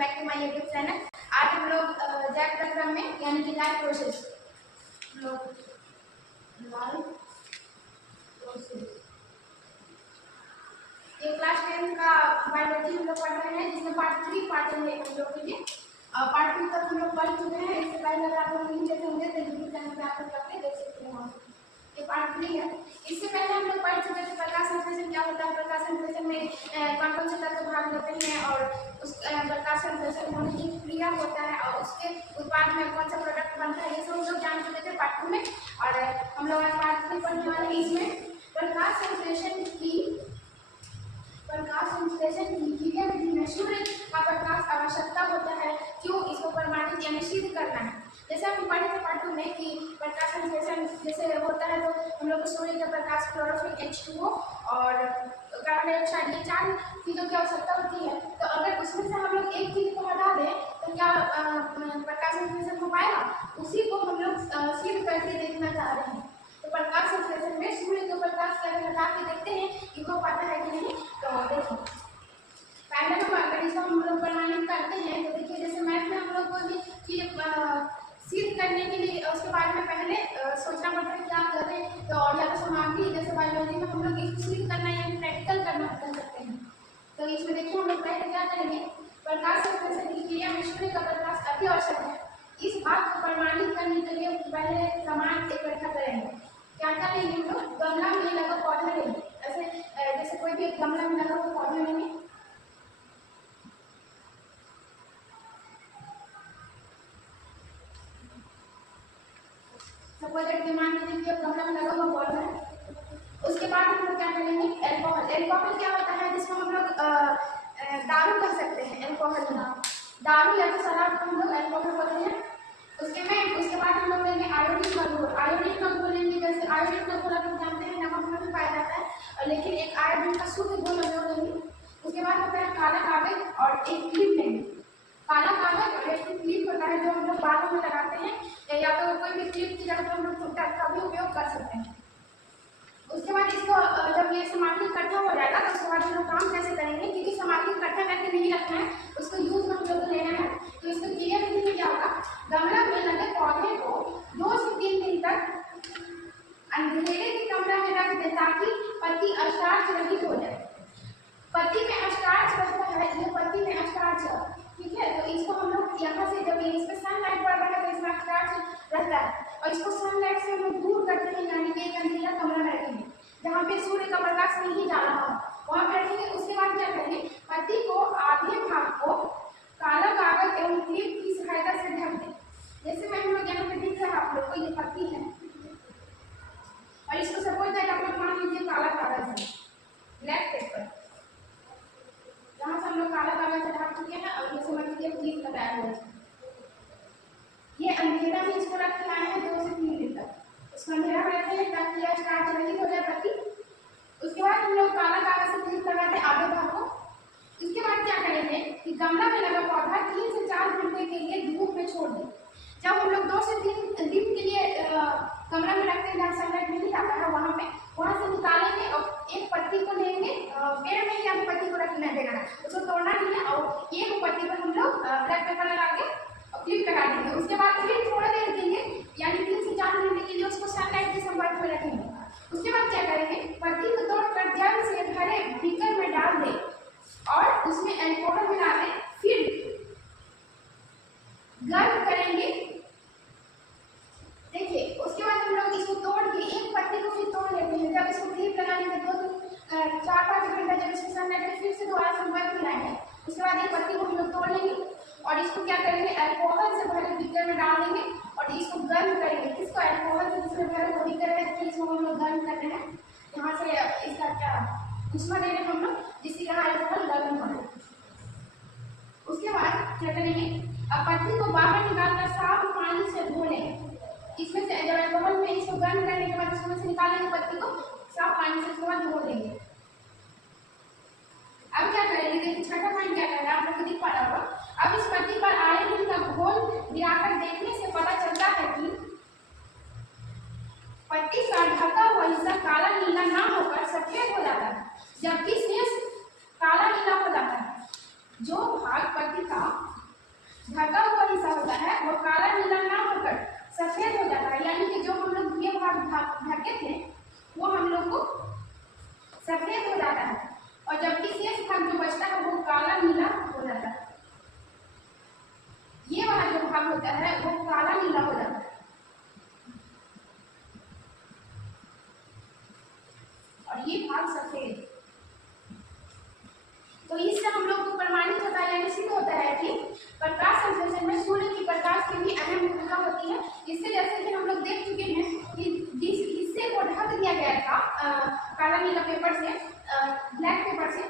Back to my YouTube channel. आज हम लोग जैक डायग्राम में यानी कि लाइफ प्रोसेस ये क्लास 10 का बायोलॉजी हम लोग पढ़ रहे हैं, जिसमें पार्ट 3 पार्ट है हम लोग के लिए। पार्ट 2 तक हम लोग पढ़ चुके हैं। इससे पहले अगर आप लोग नहीं देखे होंगे तो यूट्यूब चैनल पे आप लोग जाके देख सकते हैं। ये पार्ट 3 है। इससे पहले हम लोग पढ़ चुके थे प्रकाश संश्लेषण क्या होता है, प्रकाश संश्लेषण में कौन कौन से तत्व भाग होते हैं और उस प्रकाश संश्लेषण होने की क्रिया होता है और उसके उत्पाद में कौन सा प्रोडक्ट बनता है, ये सब हम लोग जान चुके थे पार्ट 2 में। और हम लोग आज पार्ट 3 पढ़ने वाले हैं। इसमें प्रकाश संश्लेषण की क्रिया विधि में सूर्य का प्रकाश आवश्यकता होता है, क्यों इसको प्रमाणित यानी सिद्ध करना है। जैसे हम पढ़े थे पार्ट 2 में कि प्रकाश संश्लेषण जैसे होता है तो हम लोग को सूर्य का प्रकाश, क्लोरोफिल, H2O और कार्बन डाइऑक्साइड, ये 4 चीज़ों की आवश्यकता होती है। तो अगर उसमें से हम लोग एक चीज़ को हटा दें तो क्या प्रकाश संश्लेषण हो पाएगा? उसी को हम लोग सिद्ध करके देखना चाह रहे हैं। तो प्रकाश संश्लेषण में सूर्य का प्रकाश अगर हटा के देखते हैं कि हो पाता है कि नहीं। तो देखिए पहले हम अगर इसको हम लोग प्रमाणित करते हैं तो देखिए जैसे मैथ में हम लोग को भी सिद्ध करने के लिए उसके बारे में पहले सोचना पड़ता है क्या करें। तो और या तो सामग्री जैसे बायोलॉजी में हम लोग इसको सिद्ध करना यानी प्रैक्टिकल करना कर सकते हैं। तो इसमें देखिए हम लोग पहले क्या करेंगे, प्रकाश संश्लेषण की क्रिया में सूर्य का प्रकाश अति आवश्यक है। इस बात को प्रमाणित करने के लिए पहले प्रमाण इकट्ठा करेंगे। क्या क्या लेंगे हम लोग, गमला में लगा पौधा लेंगे। ऐसे जैसे कोई भी गमला में लगा हुआ पौधा लेंगे, मान लीजिए गमला में लगा हुआ पौधा है। उसके बाद हम लोग क्या करेंगे, एल्कोहल। एल्कोहल क्या होता है, जिसको हम लोग दारू कह सकते हैं। एल्कोहल दारू या तो शराब को हम लोग एल्कोहल बोलते हैं। उसके बाद हम लोग लेंगे आयोडीन का घोल। आयोडीन का घोल लेंगे, जैसे आयोडीन का घोल आप लोग जानते हैं नमक में भी पाया जाता है, लेकिन एक आयोडीन का शुद्ध घोल हम लोग लेंगे। उसके बाद होता है काला कागज और एक क्लिप लेंगे। काला कागज और एक क्लिप होता है जो हम लोग बालों में लगाते हैं, या तो कोई भी क्लिप की जगह पर हम लोग टूटा का भी उपयोग कर सकते हैं। उसके बाद इसको जब ये सामग्री इकट्ठा हो जाएगा तो उसके बाद हम लोग काम कैसे करेंगे, क्योंकि सामग्री इकट्ठा करके नहीं रखना है, उसको यूज में हम लोग को लेना है। तो इसको क्रिया विधि में क्या होगा, गमला में लगे पौधे को 2 से 3 दिन तक अंधेरे के कमरा में रख दें ताकि पत्ती स्टार्च रहित हो जाए। पत्ती में स्टार्च रहता है, ये पत्ती में स्टार्च है, ठीक है। तो इसको हम लोग यहाँ से जब इसमें सनलाइट पड़ रहा है तो इसमें स्टार्च रहता है और इसको सनलाइट से हम लोग दूर करते हैं, यानी कि एक अंधेरा कमरा में रखेंगे जहाँ पे सूर्य का प्रकाश नहीं जा रहा हो, वहाँ पे रखेंगे। उसके बाद क्या करेंगे, पत्ती को आधे भाग को काला कागज एवं क्लिप की सहायता से ढक दें। जैसे मैं हम लोग यहाँ पे दिख रहा है आप लोग को, ये पत्ती है और इसको सपोज दैट आप लोग मान लीजिए काला कागज है, ब्लैक पेपर, जहाँ से हम लोग काला कागज ढक चुके हैं और ये समझ लीजिए क्लिप लगाया हुआ है। ये अंधेरा में इसको रख के आए हैं 2 से 3 दिन तक, इसको अंधेरा में रखते हैं ताकि यह स्टार्च रहित हो जाए पत्ती। उसके बाद हम लोग काला कागज से क्लिप लगाते हैं आधे भाग को। इसके बाद क्या करेंगे कि गमला में लगा पौधा 3 से 4 घंटे के लिए धूप में छोड़ दें। जब हम लोग 2 से 3 दिन के लिए कमरा में रखते हैं जहाँ सनलाइट नहीं आता है, वहाँ से निकालेंगे और एक पत्ती को लेंगे, पेड़ में या पत्ती को रखना देना है, उसको तोड़ना नहीं है और एक पत्ती पर हम लोग ब्लैक पेपर लगा के और क्लिप लगा देंगे। उसके बाद फिर थोड़ा देर देंगे, यानी 3 से 4 घंटे के लिए उसको सनलाइट के संपर्क में रखेंगे। उसके बाद क्या करेंगे, पत्ती को तोड़कर जल से भरे बीकर में डाल दें और उसमें एल्कोहल मिला दें, फिर गर्म करेंगे। देखिए उसके बाद हम लोग इसको तोड़ के एक पत्ती को फिर तोड़ लेते हैं। जब इसको क्लिप लगाने के 4-5 घंटा जब इसको सनलाइट फिर से दोबारा संपर्क में लाएंगे, उसके बाद एक पत्ती को हम लोग तोड़ लेंगे और इसको क्या करेंगे, अल्कोहल से भरे बीकर में डाल देंगे और इसको गर्म करेंगे। किसको, अल्कोहल से जिसमें भरे वो बीकर है, फिर इसको हम लोग गर्म करते हैं। यहाँ से इसका क्या उष्मा दे रहे हैं हम लोग, जिससे यहाँ अल्कोहल गर्म हो जाए। उसके बाद क्या करेंगे, अब पत्ती को बाहर निकालकर साफ पानी से धो लेंगे। इसमें से जब अल्कोहल में इसको गर्म करने के बाद इसमें से निकालेंगे पत्ती को साफ पानी से, उसके बाद धो देंगे। अब क्या करेंगे, देखिए छठा पॉइंट क्या कर रहा है, आप लोग को दिख पा रहा होगा। अब इस पत्ती पर आयोडीन का घोल गिराकर देखने से पता चलता है कि पत्ती का ढका हुआ हिस्सा काला नीला ना होकर सफेद हो जाता है, जबकि शेष काला नीला हो जाता है। जो भाग पत्ती का ढका हुआ हिस्सा होता है वो काला नीला ना होकर सफेद हो जाता है, यानी कि जो हम लोग ये भाग ढके थे वो हम लोग को सफेद हो जाता है, और जबकि शेष भाग जो बचता है वो काला नीला हो जाता है। ये वाला जो भाग होता है वो काला नीला हो जाता है और ये भाग सफेद। तो इससे हम लोग को प्रमाणित होता है यानी सिद्ध होता है कि प्रकाश संश्लेषण में सूर्य की प्रकाश की भी अहम भूमिका होती है। इससे जैसे कि हम लोग देख चुके हैं कि जिस हिस्से को ढक दिया गया था काला नीला पेपर से, ब्लैक पेपर से,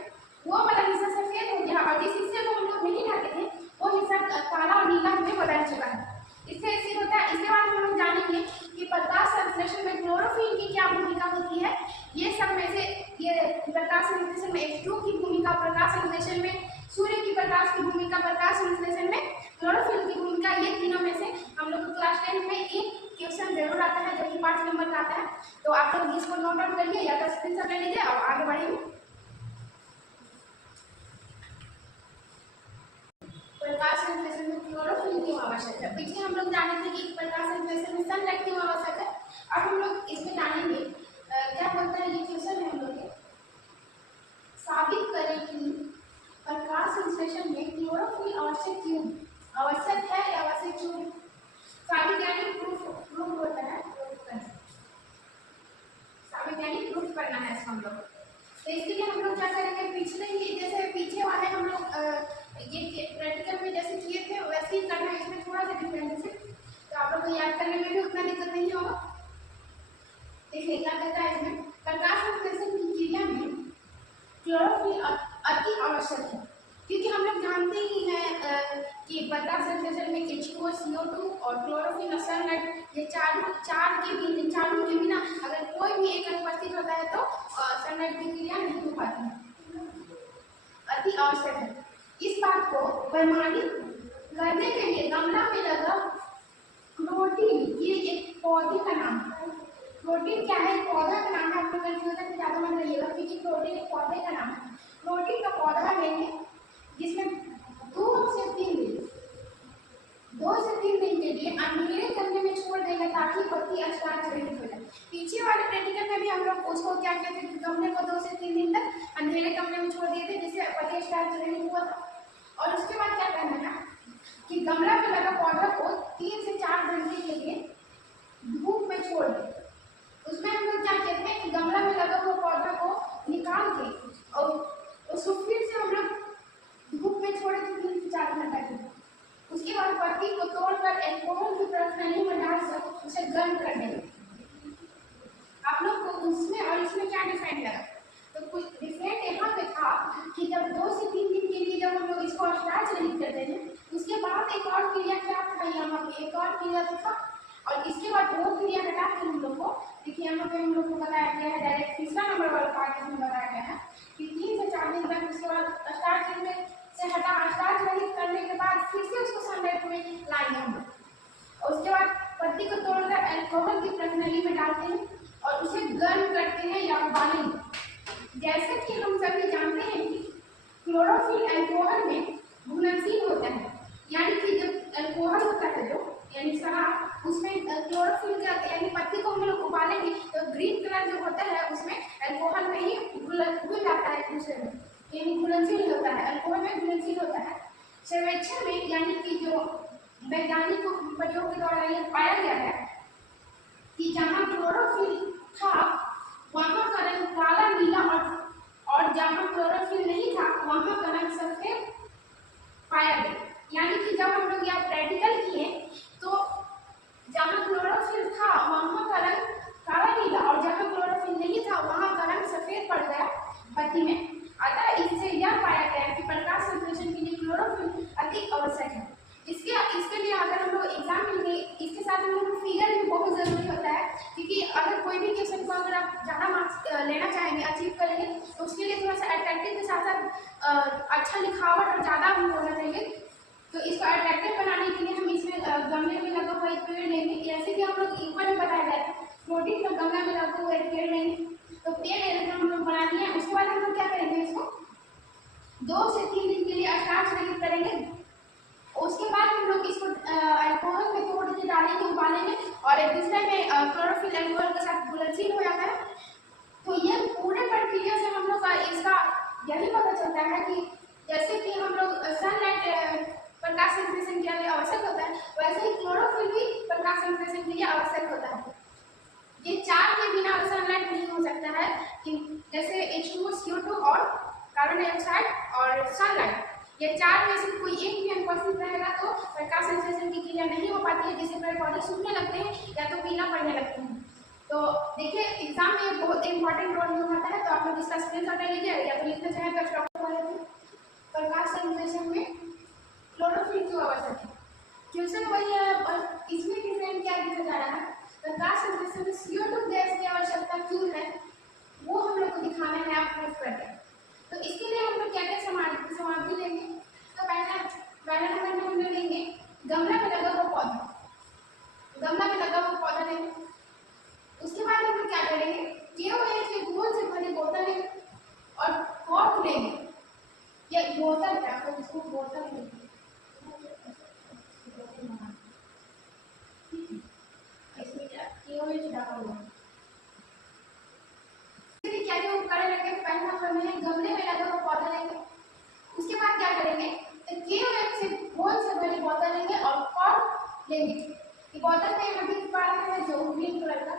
वो वाला हिस्सा सफेद हो गया और जिस हिस्से को हम लोग नहीं ढके थे वो हिस्सा काला और नीला में बदल चुका है। इससे सिद्ध होता है। इसके बाद हम लोग जानेंगे कि प्रकाश संश्लेषण में क्लोरोफिल की क्या भूमिका होती है। ये सब में से ये प्रकाश संश्लेषण में H2 की भूमिका, प्रकाश संश्लेषण में सूर्य की प्रकाश की भूमिका, प्रकाश संश्लेषण में क्लोरोफिल की भूमिका, ये तीनों में से हम लोग को क्लास 10 में एक क्वेश्चन जरूर आता है जो कि 5 नंबर का आता है। तो आप लोग इसको नोट डाउन करिए या तो स्क्रीनशॉट ले लीजिए और आगे बढ़ेंगे। प्रकाश संश्लेषण में क्लोरोफिल क्यों आवश्यक है? पीछे हम लोग जाने थे कि प्रकाश संश्लेषण में सनलाइट क्यों आवश्यक है। अब हम लोग इसमें जानेंगे क्या बोलता है ये क्वेश्चन है हम लोग के, साबित करें कि प्रकाश संश्लेषण में क्लोरोफिल आवश्यक क्यों, आवश्यक है या आवश्यक क्यों। साबित यानी प्रूफ होता है, साबित यानी प्रूफ करना है इसको हम लोग। तो इसके लिए हम लोग क्या करेंगे, पिछले ही जैसे पीछे वाले हम लोग ये प्रैक्टिकल में जैसे किए थे वैसे ही करना है। इसमें थोड़ा सा डिफरेंस है तो आप लोग को याद करने में भी उतना दिक्कत नहीं होगा। देखिए क्या कहता है इसमें, प्रकाश संश्लेषण की क्रिया में क्लोरोफिल अति आवश्यक है, क्योंकि हम लोग जानते ही हैं कि प्रकाश संश्लेषण में H2O, CO2 और क्लोरोफिल और सनलाइट, ये चारों के बिना अगर कोई भी एक अनुपस्थित होता है तो सनलाइट की क्रिया नहीं हो पाती है, अति आवश्यक है। इस बात को प्रमाणित करने के लिए गमला में लगा प्रोटीन, ये एक पौधे का नाम है। प्रोटीन क्या है, पौधा का नाम है। आप लोग कंफ्यूजन में ज़्यादा मत रहिएगा क्योंकि प्रोटीन एक पौधे का नाम है। प्रोटीन का पौधा लेंगे जिसमें 2 से 3 दिन के लिए अंधेरे कमरे में छोड़ देंगे ताकि पत्ती स्टार्च रहित हो जाए। पीछे वाले प्रैक्टिकल में भी हम लोग उसको क्या कहते थे, गमले को 2 से 3 दिन तक अंधेरे कमरे में छोड़ दिए थे जिससे पत्ती स्टार्च रहित हुआ था। और उसके बाद क्या करना है कि गमला में लगा पौधा को 3 से 4 घंटे के लिए धूप में छोड़ दें। उसमें हम लोग क्या कहते हैं कि गमला में लगा हुआ पौधा को निकाल के और उसको फिर से हम लोग धूप में छोड़े थे 3 से 4 घंटा के लिए। उसके बाद पत्ती को तोड़कर एल्कोहल की प्रणाली में डालकर उसे गर्म कर देंगे। आप लोग को उसमें और इसमें क्या डिफरेंट लगा, तो कुछ डिफरेंट यहाँ पे था कि जब 2 से 3 दिन के लिए जब हम लोग इसको स्टार्च रहित करते थे उसके बाद एक और क्रिया क्या था, यहाँ पे एक और क्रिया था और इसके बाद वो क्रिया हटा के हम लोग को देखिए यहाँ पे हम लोग को बताया गया है डायरेक्ट तीसरा नंबर वाला पार्ट में बताया गया है कि 3 से 4 दिन तक उसके बाद स्टार्च से हटा स्टार्च रहित करने के बाद फिर से उसको सनलाइट में लाएंगे हम लोग। और उसके बाद पत्ती को तोड़कर अल्कोहल की प्रणाली में डालते हैं और उसे गर्म करते हैं या उबालेंगे। जैसे कि हम सभी जानते हैं कि क्लोरोफिल अल्कोहल में घुलनशील होता है, यानी कि जब अल्कोहल होता है जो यानी शराब, उसमें क्लोरोफिल का यानी पत्ती को हम लोग उबालेंगे तो ग्रीन कलर जो होता है उसमें अल्कोहल में ही घुल जाता है दूसरे में, यानी घुलनशील होता है, अल्कोहल में घुलनशील होता है। सर्वेक्षण में यानी कि जो वैज्ञानिक प्रयोग के द्वारा यह पाया गया है कि जहाँ क्लोरोफिल था वहाँ का रंग काला नीला और जहाँ क्लोरोफिल नहीं था वहाँ का रंग सफेद पाया गया। यानी कि जब हम लोग यहाँ प्रैक्टिकल किए तो जहाँ क्लोरोफिल था वहाँ का रंग काला नीला और जहाँ क्लोरोफिल नहीं था वहाँ का रंग सफेद पड़ गया पत्ती में। अतः इससे यह पाया गया कि प्रकाश संश्लेषण के लिए क्लोरोफिल अति आवश्यक है। इसके लिए अगर हम लोग एग्जाम में लेंगे इसके साथ हम लोग फिगर भी बहुत जरूरी होता है, क्योंकि अगर कोई भी क्वेश्चन को अगर आप ज़्यादा मार्क्स लेना चाहेंगे, अचीव करेंगे तो उसके लिए थोड़ा सा अट्रैक्टिव के साथ साथ अच्छा लिखावट और ज़्यादा भी होना चाहिए। तो इसको अट्रैक्टिव बनाने के लिए हम इसमें गमले में लगा हुआ एक पेड़ लेंगे, जैसे कि हम लोग ऊपर में बताया गया था प्रोटीन का गमला में लगा हुआ एक पेड़ लेंगे। तो पेड़ हम लोग बना दिए। उसके बाद हम लोग क्या करेंगे, इसको 2 से 3 दिन के लिए स्टार्च रहित करेंगे। उसके बाद यही पता चलता है कि जैसे कि हम लोग सनलाइट प्रकाश संश्लेषण के लिए आवश्यक होता है, वैसे ही क्लोरोफिल भी प्रकाश संश्लेषण के लिए आवश्यक होता है। ये चार के बिना सनलाइट नहीं हो सकता है, कि जैसे H2O, CO2 और कार्बन डाइऑक्साइड और सनलाइट, ये चार में से कोई एक भी अनुपस्थित रहेगा तो प्रकाश संश्लेषण की क्रिया नहीं हो पाती है, जिससे पेड़ पौधे सूखने लगते हैं या तो पीला पड़ने लगते हैं। तो देखिए एग्जाम में ये बहुत इंपॉर्टेंट रोल निभाता है, तो आप लोग इसका स्क्रीनशॉट ले लीजिए, या तो लिखना चाहें तो स्टॉप कर लेते हैं। प्रकाश संश्लेषण में क्लोरोफिल क्यों आवश्यक है? क्वेश्चन वही है, इसमें डिफरेंट क्या दिखा जा रहा है, प्रकाश संश्लेषण में CO2 गैस की आवश्यकता क्यों है, वो हम लोग को दिखाना है आप प्रूफ करके। तो इसके लिए हम लोग क्या क्या सामग्री लेंगे, तो पहला नंबर में हम लोग लेंगे गमला में लगा हुआ पौधा, गमला में लगा हुआ पौधा लेंगे। उसके बाद हम लोग क्या करेंगे, KOH के घोल से भरी बोतल लेंगे और कॉर्क लेंगे, या बोतल है आपको इसको बोतल लेंगे, इसमें KOH डाला हुआ है। क्या क्या उपकरण लेंगे, पहले नंबर में गमले में लगा हुआ पौधा लेंगे। उसके बाद क्या करेंगे, तो KOH से घोल से भरी बोतल लेंगे और कॉर्क लेंगे। ये बोतल में हम देख पा रहे हैं जो ग्रीन कलर का,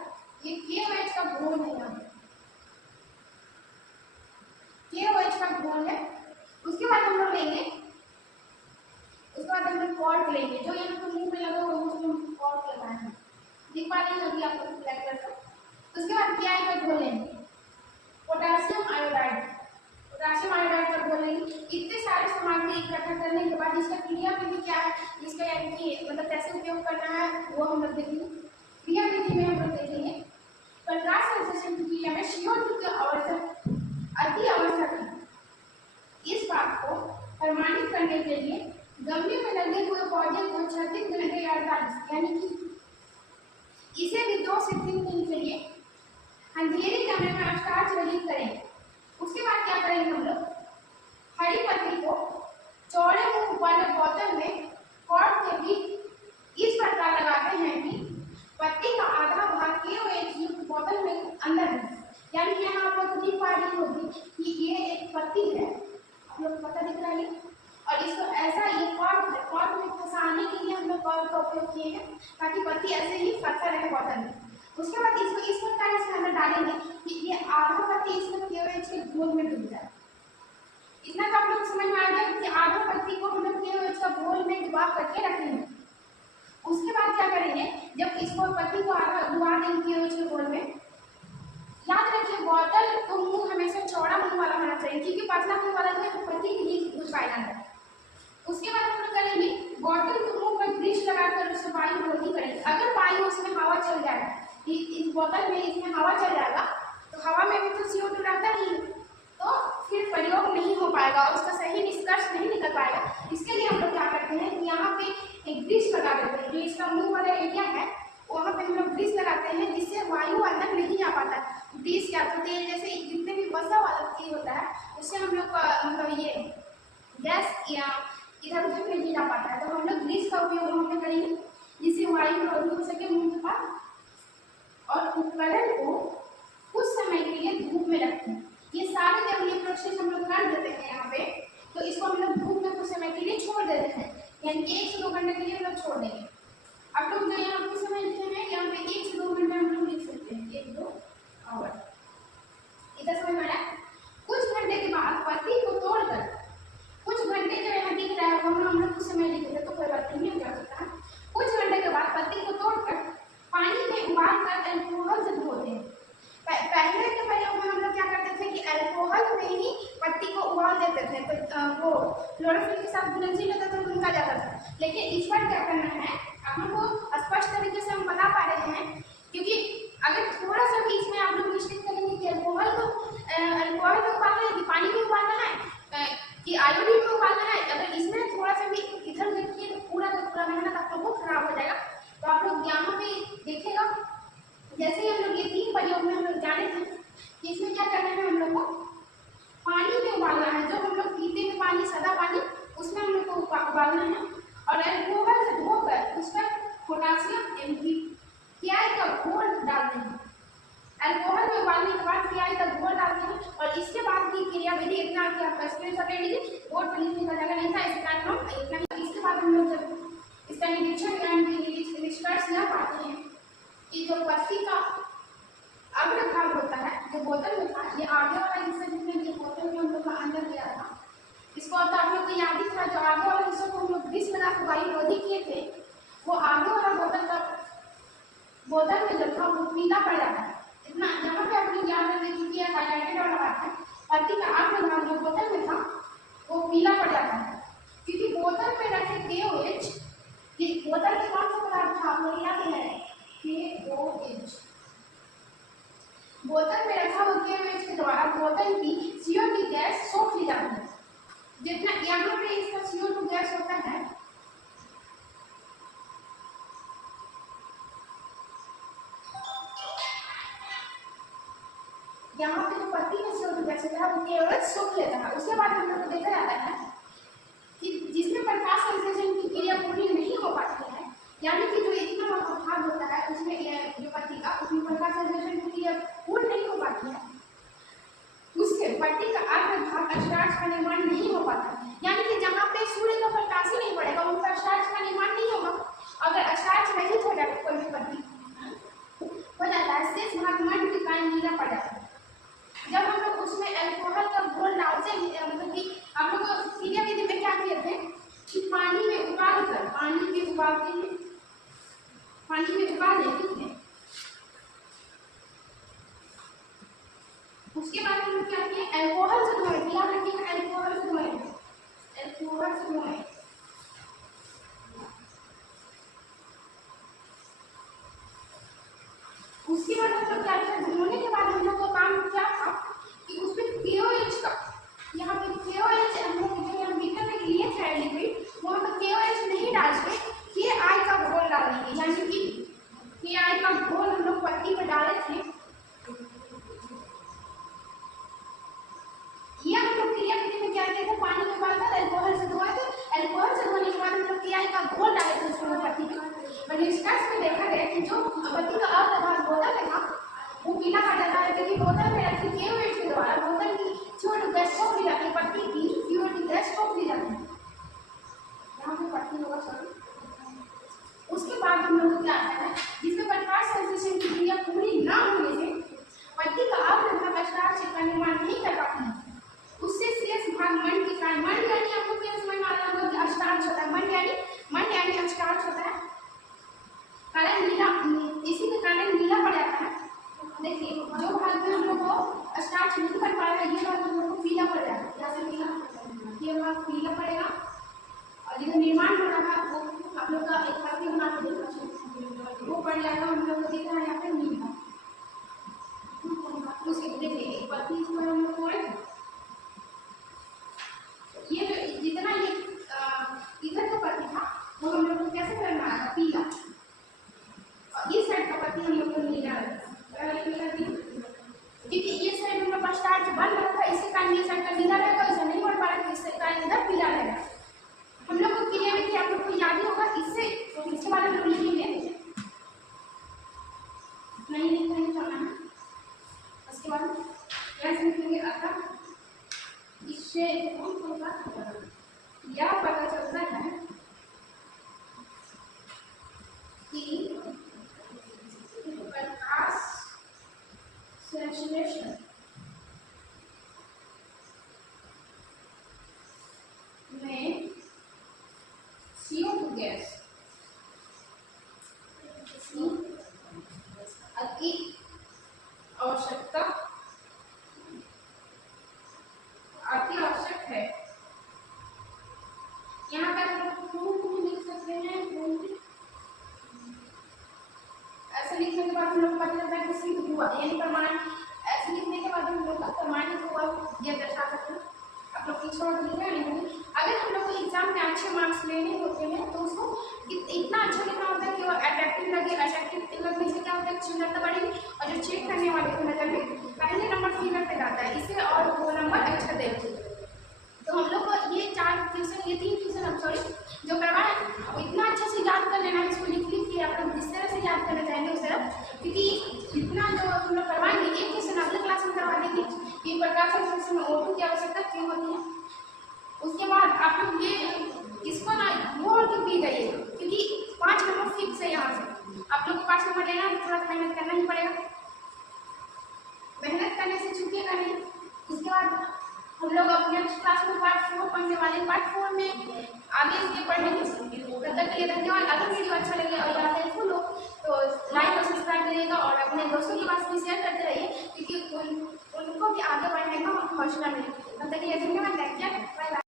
ये KOH का घोल है, यहाँ KOH का घोल है। उसके बाद हम लोग लेंगे, उसके बाद हम लोग कॉर्क लेंगे, जो यहाँ पे मुंह में लगा हुआ उसमें कॉर्क लगाना है, देख पा रहे होगी आप लोग ब्लैक कलर का। उसके बाद PI का घोल लेंगे, पोटेशियम आयोडाइड का घोल लेंगे। इतने सारे सामग्री इकट्ठा करने के बाद इसका क्रिया विधि क्या है, इसका यानी कि मतलब कैसे उपयोग करना है वो हम लोग देखेंगे। क्रिया विधि में हम लोग देखेंगे प्रकाश संश्लेषण की क्रिया में CO2 की अति आवश्यक है। इस बात को प्रमाणित करने के लिए गमले में लगे हुए पौधे को 36 घंटे या 48 यानी कि इसे भी 2 से 3 दिन के लिए अंधेरे कमरे में स्टार्च रहित करेंगे। उसके बाद क्या करेंगे, हम लोग हरी पत्ती को चौड़े मुंह वाले बोतल में कॉर्क के बीच इस प्रकार लगाते हैं कि पत्ती का आधा भाग KOH युक्त बोतल में अंदर है। यानी कि यहाँ आप लोग देख पा रही होगी कि ये एक पत्ती है, आप लोग पता दिख रहा है, और इसको ऐसा ये कॉर्क में फंसाने के लिए हम लोग कॉर्क का उपयोग किए हैं, ताकि पत्ती ऐसे ही फंसा रहे बोतल में। उसके बाद इसको इस प्रकार इसके अंदर डालेंगे कि ये आधा पत्ती इसमें KOH के घोल में डूब जाए। इतना तो आप लोग समझ में आ गया कि आधा पत्ती को हम लोग KOH का घोल में डुबा करके रखेंगे। उसके बाद क्या करेंगे, जब इसको पत्ती को आधा डुबा देंगे KOH के घोल में, याद रखिए बोतल को मुंह हमेशा चौड़ा मुंह वाला होना चाहिए, क्योंकि पतला मुंह वाला में पत्ती के लिए घुस पाएगा। उसके बाद हम लोग करेंगे बोतल के मुंह पर ग्रीस लगाकर उससे वायु भर्ती करेंगे। अगर वायु उसमें हवा चल जाएगा, इस बोतल में इसमें हवा चल जाएगा, तो हवा में भी तो CO2 रहता ही, तो फिर प्रयोग नहीं हो पाएगा, उसका सही निष्कर्ष नहीं निकल पाएगा। इसके लिए हम लोग क्या करते हैं कि यहाँ पे एक ग्रीस लगा देते हैं, जो इसका मुंह वाला एरिया है वहाँ पे हम लोग ग्रीस लगाते हैं, जिससे वायु अंदर नहीं आ पाता। ग्रीस क्या होते हैं, जैसे जितने भी वसा वाला चीज होता है उससे हम लोग मतलब ये गैस या इधर उधर नहीं जा पाता है, तो हम लोग ग्रीस का उपयोग वहाँ पे करेंगे, जिससे वायु रोधी हो सके मुंह के पास। और उपकरण को कुछ समय के लिए धूप में रखते हैं। ये सारे जब ये प्रोसेस हम लोग कर देते हैं यहाँ पे, तो इसको हम लोग धूप में कुछ समय के लिए छोड़ देते हैं, यानी कि 1 से 2 घंटे के लिए हम लोग छोड़ देंगे। आप लोग जो यहाँ पे समय लिखे हैं, यहाँ पे 1 से 2 घंटे हम लोग लिख सकते हैं, 1-2 आवर। इतना समझ में आया। कुछ घंटे के बाद पत्ती को तोड़कर, कुछ घंटे जो यहाँ दिख रहा है हम लोग कुछ समय लिखे थे, तो कोई बात नहीं क्या सकता है। कुछ घंटे के बाद पत्ती को तोड़कर पानी में उबाल कर अल्कोहल से धोते हैं। पहले के प्रयोग में हम लोग क्या करते थे कि अल्कोहल में ही पत्ती को उबाल देते थे, तो वो क्लोरोफिल के साथ घुलनशील होता तो उनका जाता था। लेकिन इस बार क्या करना है, आप लोग को स्पष्ट तरीके से हम बता पा रहे हैं, क्योंकि अगर थोड़ा सा भी इसमें आप लोग मिस्टेक करेंगे कि अल्कोहल में उबालना है कि पानी में उबालना है कि आयोडीन में उबालना है, अगर इसमें थोड़ा सा भी इधर देखिए तो पूरा का पूरा मेहनत आप लोगों को खराब हो जाएगा। तो आप लोग यहाँ पे देखिएगा, जैसे ही हम लोग ये 3 प्रयोग में हम लोग जाने थे कि इसमें क्या करना है, हम लोग को पानी में उबालना है, जो हम लोग पीते हैं पानी, सादा पानी, उसमें हम लोग को उबालना है, और अल्कोहल से धोकर उस पर पोटासियम MgPI का घोल डाल देंगे। अल्कोहल में उबालने के बाद पीआई का घोल डालते हैं और इसके बाद की क्रियाविधि इतना कि आपका स्क्रीनशॉट ले लीजिए, बोर्ड पर लिखने का जगह नहीं था, इस कारण हम इतना ही। इसके बाद हम लोग जब इसका निरीक्षण निष्कर्ष यह पाते हैं कि जो पत्ती का अग्रभाग होता है जो बोतल में था, ये आगे वाला हिस्सा जिसमें ये बोतल में हम लोग का अंदर गया था, इसको तो आप लोग को याद ही था, जो आगे वाला हिस्सा को हम लोग ग्रीस लगा के वायुरोधी किए थे, वो आगे वाला बोतल में जो था वो पीला पड़ जाता है। इतना यहाँ पे अपनी याद रखने की हाईलाइटेड वाला बात है, पत्ती का अग्रभाग जो बोतल में था वो पीला पड़ जाता है, क्योंकि बोतल में रखे KOH, बोतल के कौन सा पदार्थ था आप लोग याद है, KOH। बोतल में रखा हुआ KOH के द्वारा बोतल की CO2 गैस सोख ली जाती है। जितना यहाँ पे इसका CO2 गैस होता है, यहाँ पे जो पत्ती में CO2 गैस होता है वो केवल सोख लेता है। उसके बाद हम लोग को देखा जाता है कि जिसमें प्रकाश संश्लेषण की क्रिया पूरी नहीं हो पाती है, यानी कि जो इतना भाग होता है उसमें जो पत्ती का, उसमें प्रकाश संश्लेषण की क्रिया पूर्ण नहीं हो पाती है, उससे पत्ती का अग्रभाग स्टार्च का निर्माण नहीं हो पाता। यानी कि जहाँ पे सूर्य का प्रकाश ही नहीं पड़ेगा उन पर स्टार्च का निर्माण नहीं होगा। अगर स्टार्च रहित हो जाए कोई भी पत्ती हो जाता है, शेष भाग मंड के कारण नीला पड़ जाता है। जब हम लोग उसमें अल्कोहल का घोल डालते हैं, मतलब कि आप लोग क्रियाविधि में क्या किए थे कि पानी में उबाल कर, पानी में उबालते हैं, पानी में उबाल लेते हैं, उसके बाद हम लोग क्या किए, अल्कोहल से धोए, क्या रखिए, अल्कोहल से धोए, अल्कोहल से धोए। उसके बाद हम लोग क्या किया, धोने के बाद हम लोग का काम क्या था कि उसमें KOH का, यहाँ पे KOH हम लोग जो यहाँ भीतर में लिए थे लिक्विड, वहाँ पर KOH नहीं डाल के KI का घोल डालेंगे, यानी कि KI का घोल हम लोग पत्ती में डाले थे। ये हम लोग क्रियाविधि में क्या किए थे, पानी में उबालकर अल्कोहल से धोए थे, अल्कोहल से धोने के बाद हम लोग KI का घोल डाले थे उसमें पत्ती में, और निष्कर्ष में देखा गया कि जो पत्ती का अग्रभाग बोतल में था वो पीला पड़ जाता है, क्योंकि बोतल में रखी KOH के द्वारा बोतल की CO2 गैस सोख ली जाती है, पत्ती की CO2 गैस सोख ली जाती है। यहाँ पे पत्ती होगा सॉरी। उसके बाद हम लोग क्या आता है, जिसमें प्रकाश संश्लेषण की क्रिया पूरी न होने से पत्ती का अग्रभाग स्टार्च का निर्माण नहीं कर पाती है, उससे शेष भाग मंड के कारण, मंड यानी आपको क्या समझ में आ रहा होगा कि स्टार्च होता है, मंड यानी स्टार्च होता है, कारण नीला, इसी के कारण नीला पड़ जाता है। देखिए जो भाग में हम लोग को स्टार्च नहीं कर पा रहा है, ये भाग हम लोग को पीला पड़ जाएगा, जैसे पीला, ये भाग पीला पड़ेगा, और जो निर्माण हो रहा है वो आप लोग का एक पत्ती बना के देखो वो पड़ जाएगा, हम लोग को दिख रहा है यहाँ पे नीला। उसके देखिए एक पत्ती इसमें हम लोग को ये जितना ये इधर का पत्ती था वो हम लोग को कैसे करना है, पीला, और इस साइड का पत्ती हम लोग को नीला रहेगा, क्योंकि ये साइड हम लोग का स्टार्च बन रहा था, इसके कारण ये साइड का नीला रहेगा, इसे नहीं बढ़ पा रहा है, इससे कारण इधर पीला रहेगा। हम लोग को क्रियाविधि आप लोग को याद ही होगा, इसके बाद हम लोग लिखेंगे नहीं चलना है। उसके बाद कैसे लिखेंगे, अतः इससे यह पता चलता है कि प्रकाश संश्लेषण में CO2 गैस अति आवश्यक है। यहाँ पर हम लोग लिख सकते हैं, ऐसे लिखने के बाद हम लोग पता चलता है कि सिद्ध हुआ, यानी प्रमाण, ऐसे लिखने के बाद हम लोग का प्रमाणित हुआ यह दर्शा सकते हैं। आप लोग पीछे और लिखा नहीं, अगर हम लोग को एग्जाम में अच्छे मार्क्स लेने होते हैं तो उसको इतना अच्छा लिखना होता है कि वो अट्रैक्टिव लगे, अट्रैक्टिव लगने से क्या होता है सुंदरता बढ़ेगी, और जो चेक करने वाले को नजर में पहले नंबर फिगर पे जाता है, इससे और वो नंबर अच्छा देते। तो हम लोग को ये 3 ट्यूशन हम सॉरी जो करवाए इतना अच्छा से याद कर लेना है, इसको लिख के आप लोग जिस तरह से याद करना चाहेंगे उस तरह, क्योंकि इतना जो हम लोग करवाएंगे O2 की आवश्यकता क्यों होती है। उसके बाद आप लोग ये इसको ना मोड़ के पी जाइए, क्योंकि 5 नंबर फिक्स है। यहाँ से आप लोग को 5 नंबर लेना है, थोड़ा मेहनत करना ही पड़ेगा, मेहनत करने से चूकेगा नहीं। इसके बाद हम लोग अपने क्लास में पार्ट 4 पढ़ने वाले। पार्ट 4 में आगे इसके पढ़ेंगे। तब तक के लिए धन्यवाद। अगर वीडियो अच्छा लगे और या हेल्पफुल हो तो लाइक और सब्सक्राइब करिएगा और अपने दोस्तों के पास भी शेयर करते रहिए, क्योंकि उनको भी आगे बढ़ने का हौसला मिले। तब तक के लिए धन्यवाद। Bye bye.